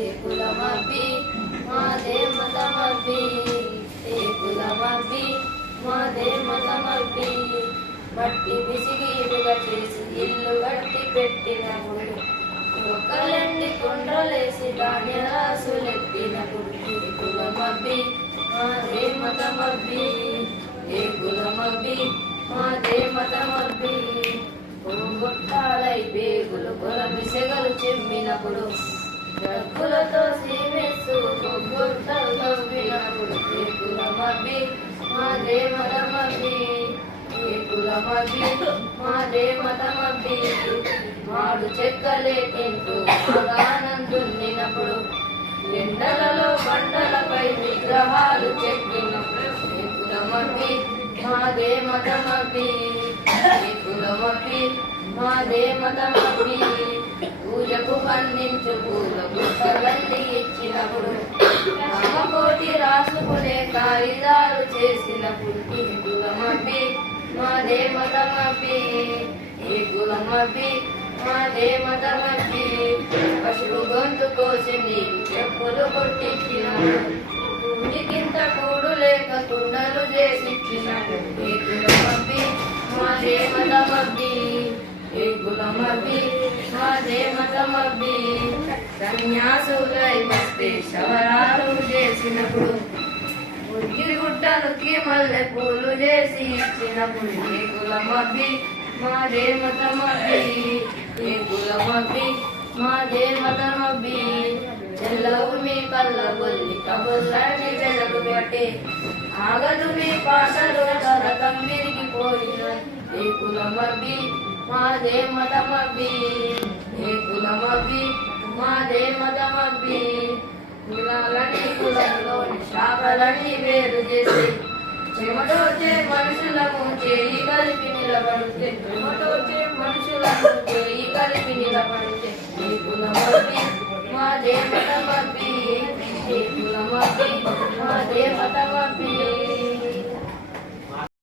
ఏ కులమబ్బి మాదే మతమబ్బి. ఏ కులమబ్బి మాదే మతమబ్బి. మట్టి పిసిగిలుగా చేసి ఇల్లు కట్టి పెట్టినప్పుడు ఒక్కలండి కొండ్రలేసి ధాన్యరాసులెత్తినప్పుడు ఏ కులమబ్బి మాదే మతమబ్బి. ఏ కులమబ్బి మాదే మతమబ్బి. గొట్టాలై బేగులు కొలమి సెగలు చెమ్మినప్పుడు. డబ్బులతో సీమెస్సు గొట్టలు తవ్వినప్పుడు ఏ కులమబ్బి మాదే మతమబ్బి ఏ కులమబ్బి మాదే మతమబ్బి మాడు చెక్కలే తింటూ ఎండలలో బండలపై విగ్రహాలు చెక్కినప్పుడు ఏ కులమబ్బి మాదే మతమబ్బి ఏ కులమబ్బి మాదే మతమబ్బి పూజకు బంధించు పూల పుస్తకల్లి ఇచ్చినప్పుడు రామకోటి రాసుకునే కాగితాలు చేసినప్పుడు ఈ కులమబ్బి మాదే మతమబ్బి ఏ కులమబ్బి మాదే మతమబ్బి పశువు గొంతు కోసి నీకు చెప్పులు కొట్టించినప్పుడు కింద కూడు లేక కుండలు చేసిచ్చినప్పుడు ఏ కులమబ్బి మాదే మతమబ్బి ఏ కులమబ్బి మతమబ్బి సన్యాసులై వస్తే శవరాలు చేసినప్పుడు ఉద్గిరి గుట్టలకి మల్లె పూలు చేసి ఇచ్చినప్పుడు ఏ కులమబ్బి మాదే మతమబ్బి ఏ కులమబ్బి మాదే మతమబ్బి చెల్లవు మీ కళ్ళ గొల్లి కబుర్లని వెలకు పెట్టి ఆగదు మీ పాటలు తరకం విరిగిపోయిన ఏ కులమబ్బి మాదే మతమబ్బి ఏ కులమబ్బి మాదే మతమబ్బి కులాలని కులంలోని శాఖలని వేరు చేసి చెమటోచే మనుషులకు చేయి కలిపి నిలబడితే చెమటోచే మనుషులకు చేయి కలిపి నిలబడితే ఈ కులమబ్బి మాదే దేవతమబ్బి ఈ కులమబ్బి మాదే దేవతమబ్బి